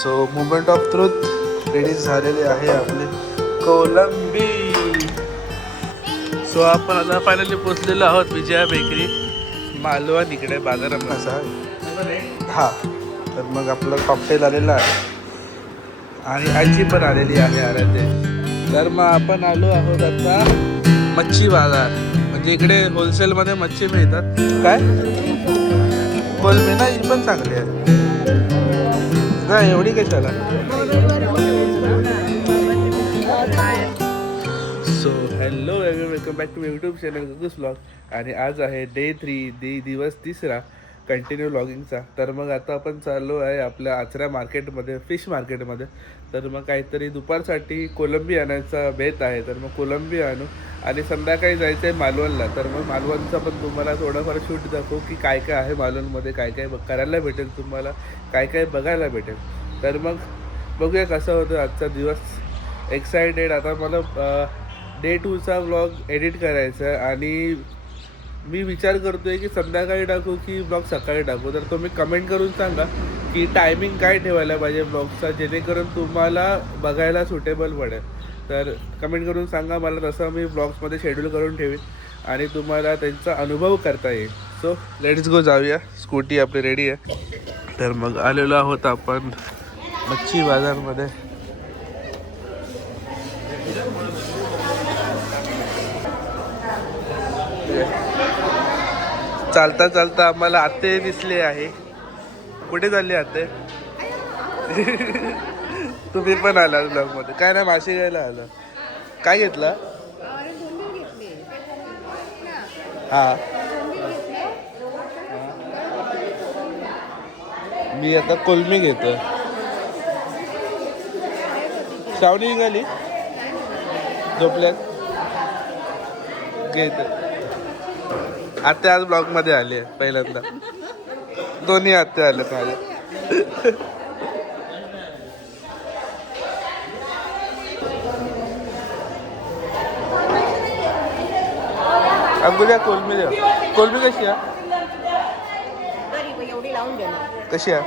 So moment of truth ready झालेले आहे आपले कोलंबी. सो आपण आता फायनली पोचलेलो आहोत विजया बेकरी मालवण इकडे बाजारात असा हा. तर मग आपलं कॉकटेल आलेलं आहे आणि आजी पण आलेली आहे आराध्य. तर मग आपण आलो आहोत आता मच्छी बाजार. म्हणजे इकडे होलसेलमध्ये मच्छी मिळतात. काय कोलंबी ना ही पण चांगली आहे नाही एवढी कशाला. So hello everyone, welcome back to YouTube channel Gagus vlog. आणि आज आहे डे 3 दिवस तिसरा कंटिन्यू व्लॉगिंगचा. तर मग आता आपण चाललो आहे आपल्या आचरा मार्केटमध्ये, फिश मार्केटमध्ये. तर मग काहीतरी दुपारसाठी कोलंबी आणायचा बेत आहे. तर मग कोलंबी आणू आणि संध्याकाळी जायचं आहे मालवणला. तर मग मालवणचा पण तुम्हाला थोडंफार शूट दाखवू की काय काय आहे मालवणमध्ये, काय काय करायला भेटेल तुम्हाला, काय काय बघायला भेटेल. तर मग बघूया कसं होतं आजचा दिवस. एक्सायटेड. आता मला डे 2चा व्लॉग एडिट करायचा आहे आणि मी विचार करतो आहे की संध्याकाळी टाकू की व्लॉग सकाळी टाकू. तर तुम्ही कमेंट करून सांगा की टायमिंग काय ठेवायला पाहिजे व्लॉगचा, जेणेकरून तुम्हाला बघायला सुटेबल पडेल. तर कमेंट करून सांगा मला, तसं मी ब्लॉग्समध्ये शेड्यूल करून ठेवीन आणि तुम्हाला त्यांचा अनुभव करता येईल. सो लेट्स गो, जाऊया. स्कूटी आपली रेडी आहे. तर मग आलेलो आहोत आपण मच्छी बाजारमध्ये. चालता चालता आम्हाला आते दिसले आहे. कुठे चालले आते? तुम्ही पण आला ब्लॉगमध्ये. काय नाही, मासे घ्यायला आला. काय घेतला? हा, मी आता कोलमी घेतो. श्रावणी निघाली झोपल्यात घेत. आत्या आज ब्लॉगमध्ये आली आहे पहिल्यांदा. दोन्ही आत्या आले माझ्या. अंगुल्या कोलमी द्या. कोलमी कशी आहे? कशी आहे?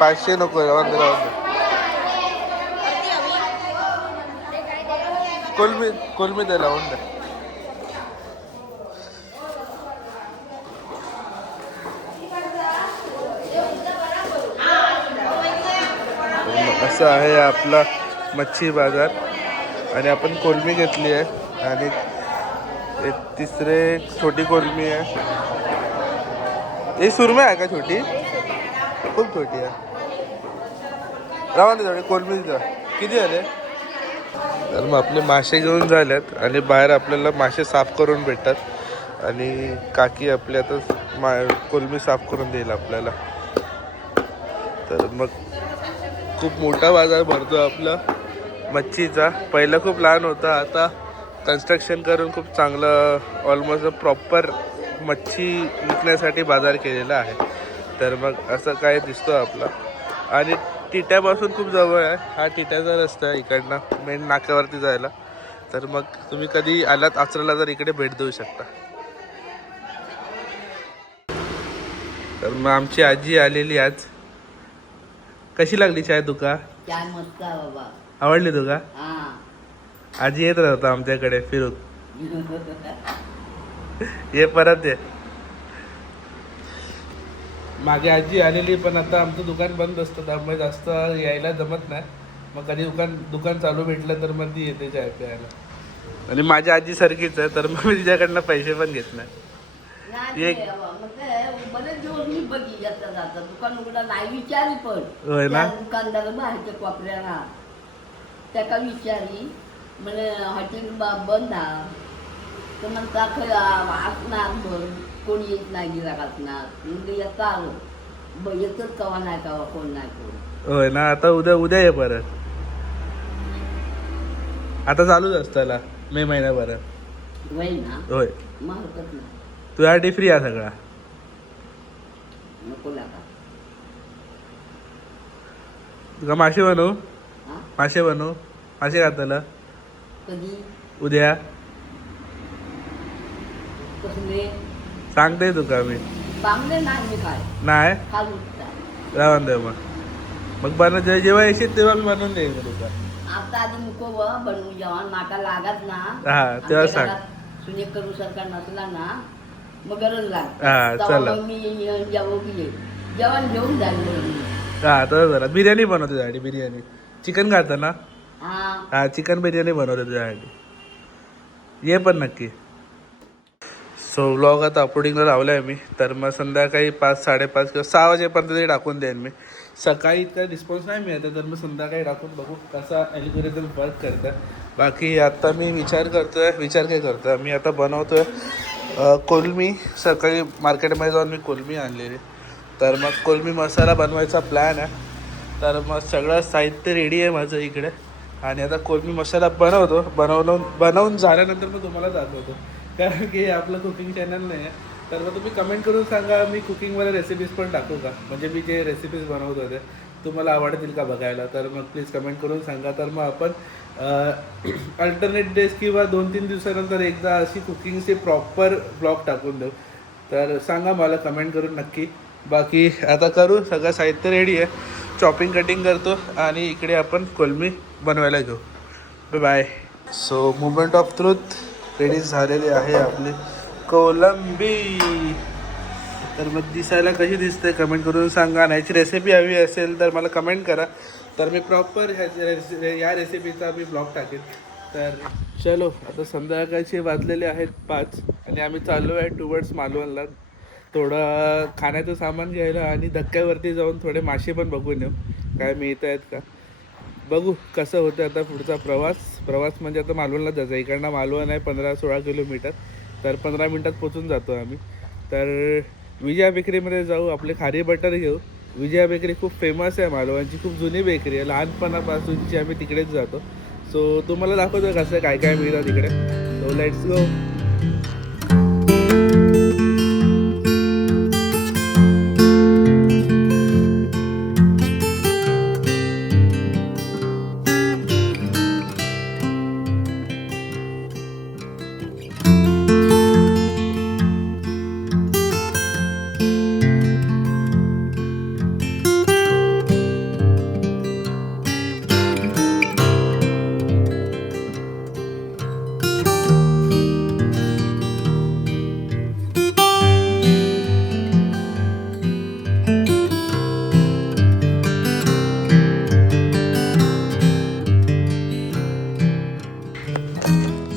500 नको, राहून दे. कोलमी द्या, लावून द्या. असं आहे आपला मच्छी बाजार. आणि आपण कोलमी घेतली आहे आणि एक तिसरे छोटी कोलमी आहे. ही सुरमई आहे का छोटी? खूप छोटी आहे. राहून दे थोडी कोलमी द्या. किती आले? तर मग आपले मासे घेऊन झालेत आणि बाहेर आपल्याला मासे साफ करून भेटतात आणि काकी आपली आता कोलमी साफ करून देईल आपल्याला. तर मग खूप मोठा बाजार भरतो आपला मच्छीचा. पहिला खूप लहान होता, आता कन्स्ट्रक्शन करून खूप चांगलं ऑलमोस्ट प्रॉपर मच्छी विकण्यासाठी बाजार केलेला आहे. तर मग असं काय दिसतो आपला. आणि टिट्यापासून खूप जवळ आहे. हा टिट्याचा रस्ता आहे इकडनं मेन नाक्यावरती जायला. तर मग तुम्ही कधी आलात आचराला तर इकडे भेट देऊ शकता. तर मग आमची आजी आलेली आज. कशी लागली चाय तुका? चाय मस्त आहे बाबा. आवडली तुका? हा. आजी येत राहतो आमच्याकडे फिरून. ये परत ये. मागे आजी आलेली पण आता आमचं दुकान बंद असतं त्यामुळे जास्त यायला जमत नाही. मग कधी दुकान चालू भेटलं तर मग ती येते चाय प्यायला. आणि माझ्या आजी सारखीच आहे, तर मग मी तिच्याकडनं पैसे पण घेत नाही. दुकान उघडा नाही विचारी पण होय ना. दुकानदार बाहेरच्या कोपऱ्याला त्याका विचारी म्हणे हॉटेल बंद हा. तर म्हणता असणार बंद, कोणी येत नाही गिराक असणार. म्हणजे येता आलो येतच कवा नाही कवा कोण नाही कोण. होय ना. आता उद्या ये परत. आता चालूच असताना मे महिन्यापर्यंत. होय ना. होय, मग हरकत नाही. तुझ्यासाठी फ्री आहे सगळा. नको लागा. तुका मासे बनवू? हा? मासे बनवू? मासे घातलं कधी उद्या कसले सांगते तुका मी. बांगले नाही मी काय नाही खाल उठता राहून दे मग. मग जेव्हा येशील तेव्हा मी बनवून देईन तुला. आता आधी नको व बनवून जेवण माका लागत ना. हा, तेव्हा सांग. सुने करू सरकार नसला ना मग गरज हा, लागते. चला. मग मी जेवण घेऊन जाईल. हा तर जरा बिर्याणी बनवतो तुझ्यासाठी. बिर्याणी चिकन खातं ना. हा हा, चिकन बिर्याणी बनवतो तुझ्यासाठी. ये पण नक्की. सो व्लॉग आता अपलोडिंगला लावला आहे मी. तर मग संध्याकाळी 5, 5:30 किंवा 6 वाजेपर्यंत तरी टाकून देईन मी. सकाळी इतका रिस्पॉन्स नाही मिळत तर मग संध्याकाळी टाकून बघू कसा ॲल्गोरिदम वर्क करतं. बाकी आता मी विचार काय करतो मी आता बनवतो आहे कोलमी. सकाळी मार्केटमध्ये जाऊन मी कोलमी आणलेली. तर मग कोलमी मसाला बनवायचा प्लॅन आहे. तर मग सगळं साहित्य रेडी आहे माझं इकडे. आणि आता कोलमी मसाला बनवून झाल्यानंतर मग तुम्हाला दाखवतो. कारण की आपलं कुकिंग चॅनल नाही आहे. तर मग तुम्ही कमेंट करून सांगा मी कुकिंगवाल्या रेसिपीज पण टाकू का. म्हणजे मी जे रेसिपीज बनवत होते तुम्हाला आवडतील का बघायला. तर मग प्लीज कमेंट करून सांगा. तर मग आपण अल्टरनेट डेज किंवा 2-3 दिवसानंतर एकदा अशी कुकिंगचे प्रॉपर ब्लॉग टाकून देऊ. तर सांगा मला कमेंट करून नक्की. बाकी आता करू. सगळं साहित्य रेडी आहे. चॉपिंग कटिंग करतो आणि इकडे आपण कोलमी बनवायला घेऊ. Bye. So moment of truth ready झालेली आहे आपली कोलंबी. तर मग दिसायला कशी दिसते कमेंट करून सांगा. आणि याची रेसिपी हवी असेल तर मला कमेंट करा. तर मी प्रॉपर या रेसिपीचा मी ब्लॉग टाकेन. तर चलो आता संध्याकाळचे वाजलेले आहेत 5 आणि आम्ही चाललो आहे टुवर्ड्स मालवणला. थोडं खाण्याचं सामान घ्यायला आणि धक्क्यावरती जाऊन थोडे मासे पण बघून येऊ काय मिळत आहेत का. बघू कसं होतं आता पुढचा प्रवास म्हणजे आता मालवणला जायचं. इकडनं मालवण आहे 15-16 किलोमीटर. तर 15 मिनटात पोचून जातो आम्ही. तर विजया बेकरीमध्ये जाऊ. आपले खारी बटर घेऊ. विजया बेकरी खूप फेमस आहे मालवणची. खूप जुनी बेकरी आहे. लहानपणापासूनची आम्ही तिकडेच जातो. सो तुम्हाला दाखवतो कसं काय काय मिळतं तिकडे. So let's go.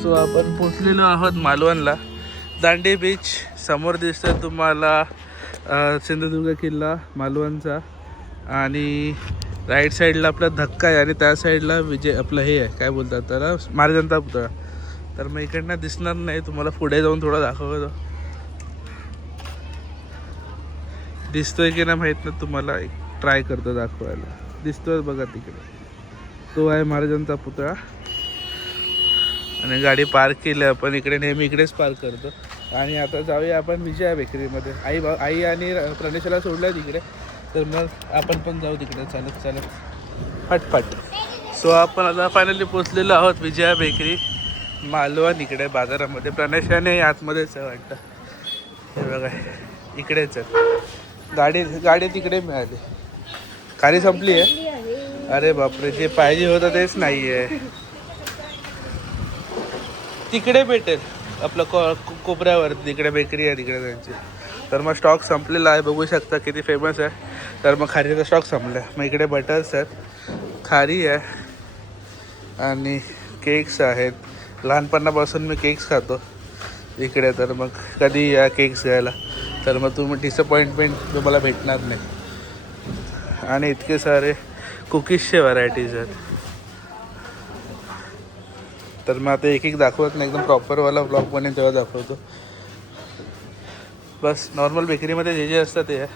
सो आपण पोचलेलो आहोत मालवणला. दांडे बीच समोर दिसतोय तुम्हाला. सिंधुदुर्ग किल्ला मालवणचा. आणि राईट साईडला आपला धक्का आहे आणि त्या साईडला आपलं हे आहे काय बोलतात त्याला महाराजांचा पुतळा. तर मग इकडनं दिसणार नाही तुम्हाला. पुढे जाऊन थोडा दाखवतो. दिसतोय की नाही माहीत नाही तुम्हाला. एक ट्राय करतो दाखवायला. दिसतोय बघा तिकडे. तो आहे महाराजांचा पुतळा. आणि गाडी पार्क केली आपण इकडे. नेहमी इकडेच पार्क करतो. आणि आता जाऊया आपण विजया बेकरीमध्ये. आई आणि प्रणेशाला सोडलं तिकडे. तर मग आपण पण जाऊ तिकडे चालत फटफट. सो आपण आता फायनली पोचलेलो आहोत विजया बेकरी मालवण इकडे बाजारामध्ये. प्रणेशाने आतमध्येच आहे वाटतं. हे बघा इकडेच आहे. गाडी तिकडे मिळाली. खारी संपली आहे. अरे बापरे जे पाहिजे होतं तेच नाही आहे. तिकडे भेटेल आपलं कोपऱ्यावर. तिकडे बेकरी आहे तिकडे त्यांची. तर मग स्टॉक संपलेला आहे. बघू शकता किती फेमस आहे. तर मग खारीचा स्टॉक संपला आहे. मग इकडे बटर्स आहेत. खारी आहे आणि केक्स आहेत. लहानपणापासून मी केक्स खातो इकडे. तर मग कधी या केक्स घ्यायला. तर मग डिसअपॉइंटमेंट तुम्हाला भेटणार नाही. आणि इतके सारे कुकीजचे व्हरायटीज आहेत. तर मग आता एक दाखवत नाही. एकदम प्रॉपरवाला ब्लॉग बनेन तेव्हा दाखवतो. बस नॉर्मल बेकरीमध्ये जे असतं ते आहे.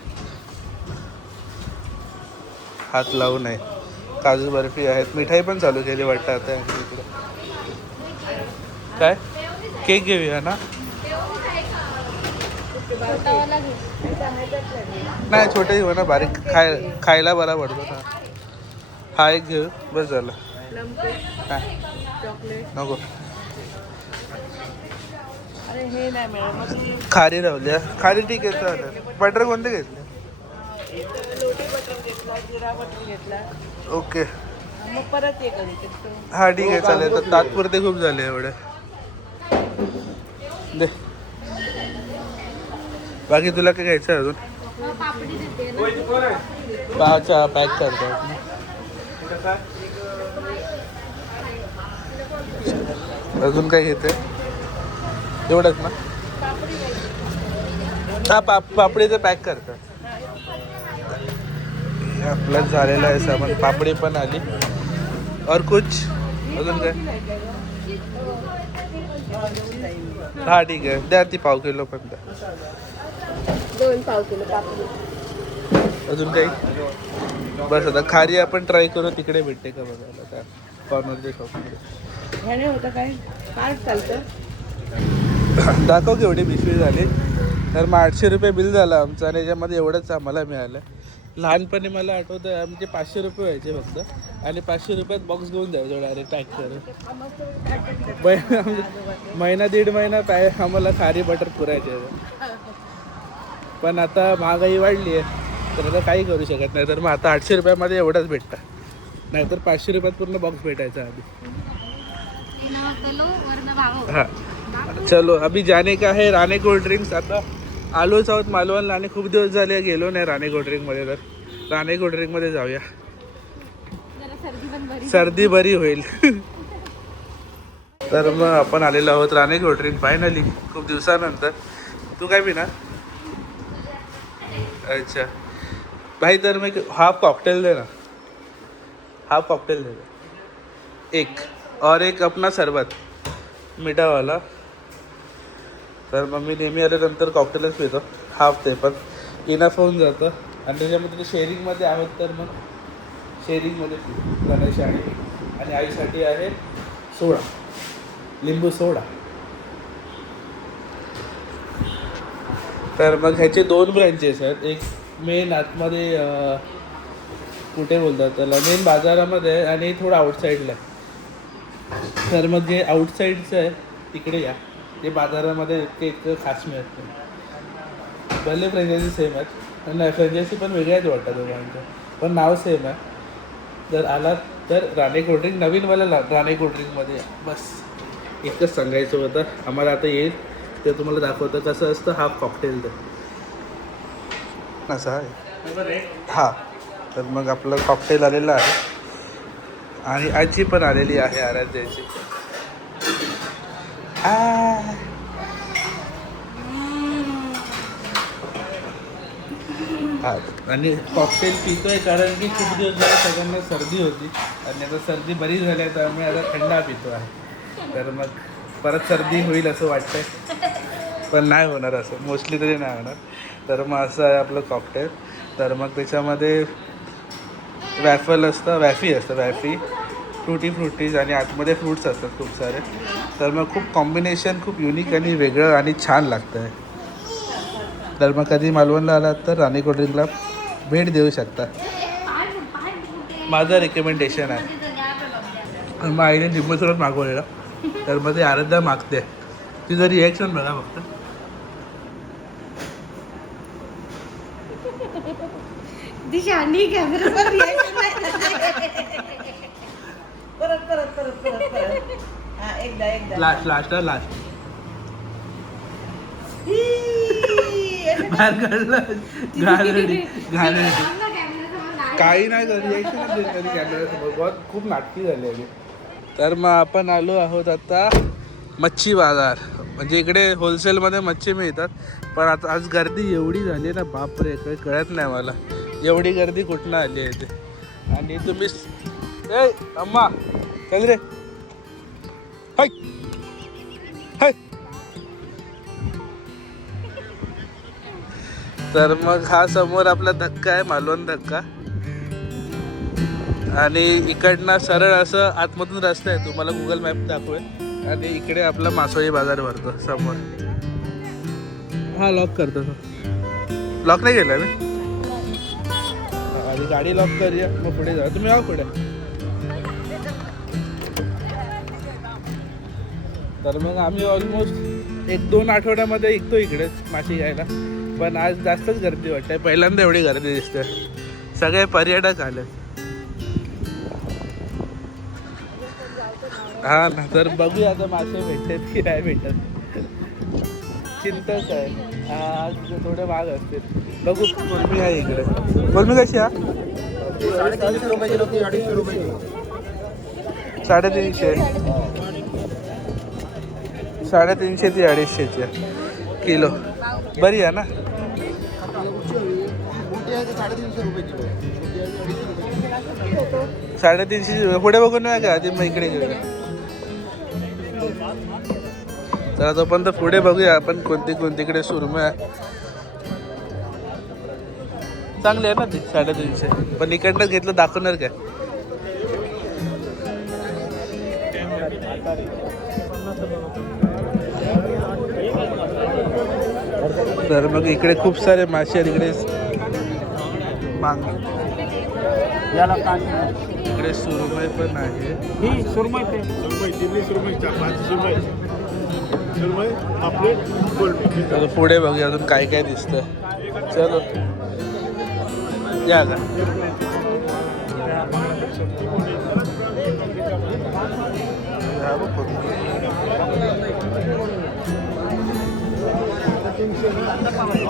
हात लावू नये. काजू बर्फी आहेत. मिठाई पण चालू केली वाटतं आता इकडे. काय केक घेऊया ना. नाही छोटे घेऊ ना. बारीक खायला बरा पडतो ना. हा एक घेऊ बस झालं. काय नको. खारी राहूया. खारी ठीक आहे चालेल. बटर कोणते घेतले. जिरा बटर घेतला ओके मग परत हे करू शकतो. हा ठीक आहे चालेल. तर तात्पुरते खूप झाले एवढे दे. बाकी तुला काय घ्यायचं आहे अजून? पावचा पॅक करतात. अजून काय घेते? एवढंच ना? हा पापडीचं पॅक करतात. आपलं झालेलं आहे सामान. पापडी पण आली. और कुछ अजून काय? हा ठीक आहे द्या ती पाव किलो पण द्या. 2 पाव किलो पापडी. अजून काही? बस आता खारी आपण ट्राय करू. तिकडे भेटते का बघायला त्या कॉर्नरच्या शॉपमध्ये. ह्याने होतं काय कार्ड चालतं. दाखव केवढी पिशवी झाली. तर मग 800 रुपये बिल झालं आमचं आणि याच्यामध्ये एवढंच आम्हाला मिळालं. लहानपणी मला आठवतं आमचे 500 रुपये व्हायचे फक्त आणि 500 रुपयात बॉक्स घेऊन द्यायचो डायरेक्ट पॅक करून. महिना दीड महिना आम्हाला खारी बटर पुरायचे. पण आता महागाई वाढली आहे तर आता काही करू शकत नाही. तर मग आता 800 रुपयामध्ये एवढंच भेटतं. नाहीतर 500 रुपयात पूर्ण बॉक्स भेटायचा आधी. हाँ चलो अभी जाने का है राणे कोल्ड ड्रिंक्स. आता आलोच आहोत मालवणला आणि खूप दिवस झाले गेलो नाही राणे कोल्ड ड्रिंकमध्ये. तर राणे कोल्ड ड्रिंकमध्ये जाऊया. सर्दी बरी होईल. तर मग आपण आलेलो आहोत राणे कोल्ड ड्रिंक फायनली खूप दिवसानंतर. तू काय पिणार? अच्छा भाई तर मग हाफ कॉकटेल दे ना. हाफ कॉकटेल दे दे एक और एक अपना सरबत मीठा वाला. तर मग मी नेहमी आल्यानंतर कॉकटेलच पितो. हाफ ते पण इनफ होऊन जातं. आणि त्याच्यामध्ये शेअरिंगमध्ये आहोत तर मग शेअरिंगमध्ये गणेश आणि आईसाठी आहे सोडा लिंबू सोडा. तर मग ह्याचे 2 ब्रँचेस आहेत. एक मेन आतमध्ये कुठे बोलतात त्याला मेन बाजारामध्ये आहे आणि थोडं आउटसाईडला आहे. तर मग जे आउटसाईडचं आहे तिकडे या. ते बाजारामध्ये इतकं खास मिळत नाही. भले फ्रँचायझी सेम आहेत नाही फ्रँचायझी पण वेगळ्याच वाटतात दोघांचं पण नाव सेम आहे. जर आलात तर राणे कोल्ड्रिंक नवीनवाला राणे कोल्ड्रिंकमध्ये या. बस इतकंच सांगायचं होतं. आम्हाला आता येईल ते तुम्हाला दाखवतं कसं असतं हाफ कॉकटेल. तर असं आहे हां. तर मग आपलं कॉकटेल आलेलं आहे आणि आजी पण आलेली आहे आराध्याची. हा आणि कॉकटेल पितोय कारण की खूप दिवस झाले सगळ्यांना सर्दी होती आणि आता सर्दी बरी झाली आहे त्यामुळे आता थंडा पितो आहे. तर मग परत सर्दी होईल असं वाटतंय पण नाही होणार असं मोस्टली तरी नाही होणार. तर मग असं आहे आपलं कॉकटेल. तर मग त्याच्यामध्ये वॅफी असतं वॅफी फ्रुटी फ्रुटीज आणि आतमध्ये फ्रूट्स असतात खूप सारे. तर मग खूप कॉम्बिनेशन खूप युनिक आणि वेगळं आणि छान लागतं आहे. तर मग कधी मालवणला आलात तर राणे कोल्ड ड्रिंकला भेट देऊ शकता. माझं रिकमेंडेशन आहे. मग आईने लिंबू सरबत मागवलेलं तर मग ते आराध्या मागते. तिचं रिॲक्शन बघा फक्त. दिशानी परत हा एकदा लास्ट बाहेर काढलं घालडी काही नाही कर रिॲक्शनच देत कधी कॅमेऱ्यासमोर. बहुत खूप नाटकी झाली आहे. तर मग आपण आलो आहोत आता मच्छी बाजार. म्हणजे इकडे होलसेलमध्ये मच्छी मिळतात पण आता आज गर्दी एवढी झाली ना बापरे काही कळत नाही मला एवढी गर्दी कुठनं आली आहे ते. आणि तुम्ही ए अम्मा चल रे हाय हाय. तर मग हा समोर आपला धक्का आहे मालवण धक्का आणि इकडनं सरळ असं आतमधून रस्ता आहे. तुम्हाला गुगल मॅप दाखवेल आणि इकडे आपला मासोळी बाजार भरतो समोर. हा लॉक करतो लॉक नाही केला मी आधी गाडी लॉक करूया मग पुढे जा. तुम्ही या पुढे. तर मग आम्ही ऑलमोस्ट 1-2 आठवड्यामध्ये येतो इकडेच माशी घ्यायला पण आज जास्तच गर्दी वाटते. पहिल्यांदा एवढी गर्दी दिसते. सगळे पर्यटक आले. हा ना, तर बघूया आता मासे भेटतात की नाही भेटत. चिंताच आहे. आज थोडे महाग असतील. बघू. कोलमी आहे इकडे. कोलमी कशी आहे? 350. 350 ती 250 किलो. बरी आहे ना? 350 पुढे बघून नाही का आधी मग इकडे घेऊया. तर तोपर्यंत पुढे बघूया आपण कोणती कोणतीकडे सुरमई आहे. चांगली आहे ना ती 350. पण इकडनं घेतलं दाखवणार काय? तर मग इकडे खूप सारे मासे आहेत. इकडे इकडे सुरमई पण आहे. तर पुढे बघूया अजून काय काय दिसतं. चलो या का.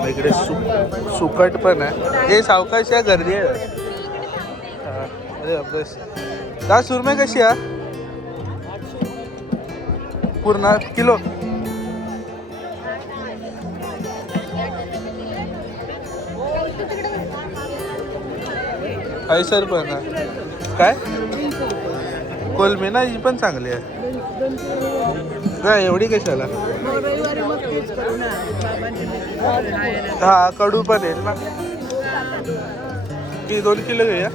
इकडे सुकट पण आहे. हे सावकाश या गर्दी आहे. अरे अभ्यास का. सुरमई कशी आहे? पूर्ण किलो. सर पण आहे काय. कोलमी ना ही पण चांगली आहे. काय एवढी कशाला. हा कडू पण येईल ना. की 2 किलो घेऊया.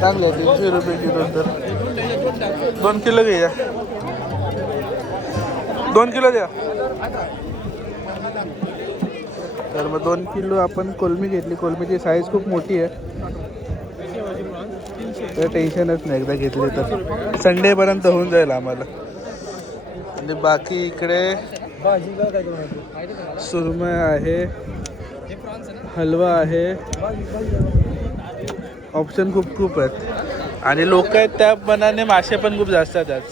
चांगलं 300 रुपये किलो. तर 2 किलो घेऊया. 2 किलो द्या. तर मग 2 किलो आपण कोलमी घेतली. कोलमीची साईज खूप मोठी आहे. तर टेन्शनच नाही एकदा घेतली तर. संडेपर्यंत होऊन जाईल आम्हाला. आणि बाकी इकडे सुरमई आहे, हलवा आहे. ऑप्शन खूप आहेत. आणि लोक आहेत त्या मनाने मासे पण खूप जास्त आहेत आज.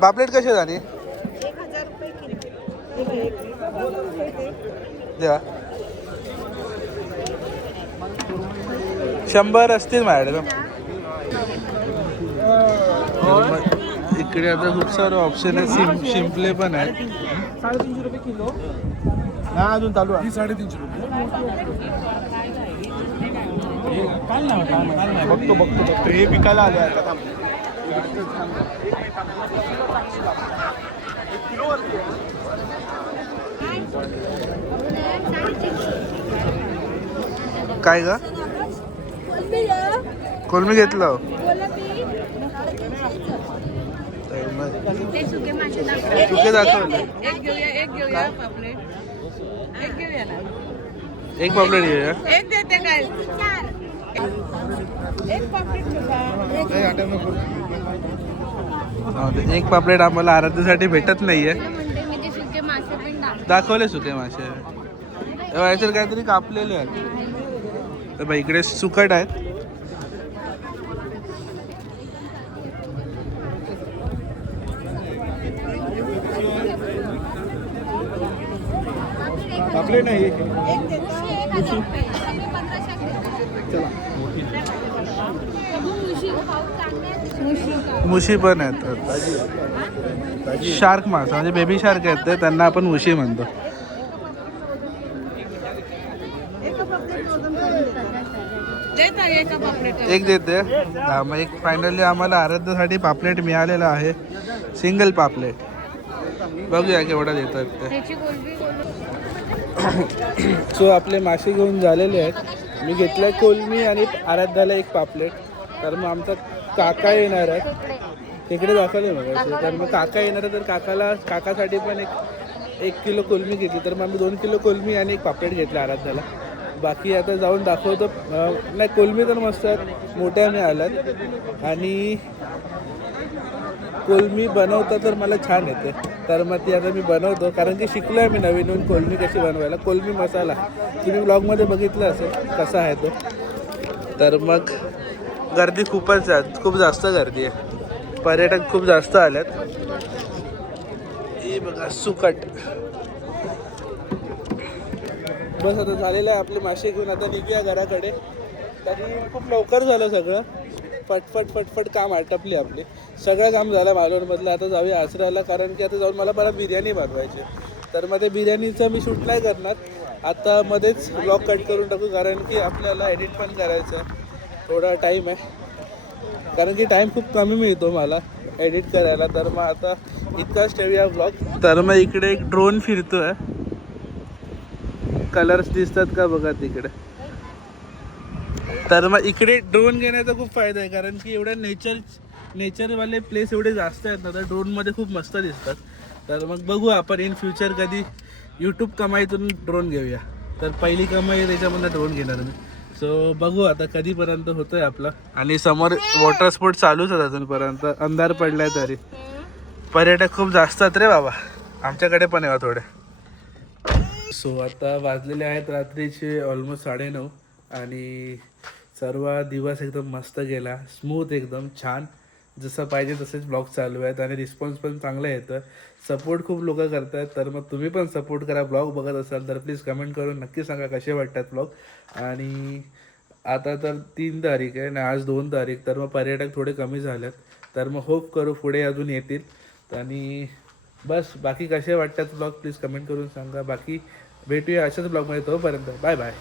पापलेट कसे झाले? 1000 रुपये किलो. द्या. 100 असतील माझ्याकडे. इकडे आता खूप सारे ऑप्शन आहेत. शिंपले पण आहेत. 350 रुपये किलो. हा अजून चालू आहे. 350 रुपये. काल नाही बघतो. हे विकायला आले आता. काय का. कोलमी घेतलं. सुके दाखवले. एक पापलेट घेऊया. एक देते काय. एक पापलेट एक पापलेट आम्हाला आराध्यासाठी भेटत नाहीये. दाखवले सुके मासे. याच्यात काहीतरी कापलेले आहेत. तर बाई इकडे सुकट आहेत. पापलेट नाही. मुशी पण आहेत. शार्क मासा म्हणजे बेबी शार्क आहेत ते. त्यांना आपण मुशी म्हणतो. एक देते. हा मग एक फायनली आम्हाला आराध्यासाठी पापलेट मिळालेला आहे. सिंगल पापलेट. बघूया केवढा देतात ते. सो आपले मासे घेऊन झालेले आहेत. मी घेतलं कोलमी आणि आराध्याला एक पापलेट. तर मग आमचा काका येणार आहे. तिकडे दाखवले मग. तर मग काका येणार आहे. तर काकासाठी पण 1 किलो कोलमी घेतली. तर मग आम्ही 2 किलो कोलमी आणि एक पापलेट घेतला आराध्याला. बाकी आता जाऊन दाखवतो. नाही कोलमी तर मस्त आहेत. मोठ्या मिळाल्यात. आणि कोलमी बनवता तर मला छान येते, तर मग ती आता मी बनवतो, कारण की शिकलो आहे मी नवीन कोलमी कशी बनवायला. कोलमी मसाला तुम्ही ब्लॉगमध्ये बघितलं असेल कसा आहे तो. तर मग गर्दी खूप जास्त गर्दी आहे, पर्यटक खूप जास्त आल्यात. हे बघा सुकट. बस आता झालेलं आहे आपले मासे घेऊन, आता निघूया घराकडे. तरी खूप लवकर झालं सगळं, फटफट काम आटपली आपली. सगळं काम झालं मालवणमधलं. आता जाऊया आचऱ्याला, कारण की आता जाऊन मला परत बिर्याणी बनवायची. तर मग ते बिर्याणीचं मी शूट नाही करणार आता, मध्येच ब्लॉग कट करून टाकू, कारण की आपल्याला एडिट पण करायचं आहे. थोडा टाईम आहे, कारण की टाईम खूप कमी मिळतो मला एडिट करायला. तर मग आता इतकाच ठेवूया ब्लॉग. तर मग इकडे एक ड्रोन फिरतो आहे, कलर्स दिसतात का बघा तिकडे. तर मग इकडे ड्रोन घेण्याचा खूप फायदा आहे, कारण की एवढ्या नेचरवाले प्लेस एवढे जास्त आहेत ना, तर ड्रोनमध्ये खूप मस्त दिसतात. तर मग बघू आपण इन फ्युचर कधी यूट्यूब कमाईतून ड्रोन घेऊया. तर पहिली कमाई त्याच्यामधनं ड्रोन घेणार मी. सो बघू आता कधीपर्यंत होतं आहे आपलं. आणि समोर वॉटर स्पोर्ट चालूच आहे अजूनपर्यंत, अंधार पडलाय तरी. पर्यटक खूप जास्त आहेत रे बाबा, आमच्याकडे पण आहे थोडे. सो आता वाजलेले आहेत रात्रीचे ऑलमोस्ट 9:30 आणि सर्व दिवस एकदम मस्त गेला, स्मूथ एकदम छान, जसं पाहिजे तसेच ब्लॉग चालू आहेत आणि रिस्पॉन्स पण चांगला येतं. सपोर्ट खूप लोक करतात. तर मग तुम्ही पण सपोर्ट करा. ब्लॉग बघत असाल तर प्लीज कमेंट करून नक्की सांगा कसे वाटतात ब्लॉग. आणि आता तर 3 तारीख आहे आणि आज 2 तारीख, तर मग पर्यटक थोडे कमी झालेत. तर मग होप करू पुढे अजून येतील. आणि बस बाकी कसे वाटतात ब्लॉग प्लीज कमेंट करून सांगा. बाकी भेटूया अशाच ब्लॉगमध्ये, तोपर्यंत बाय बाय.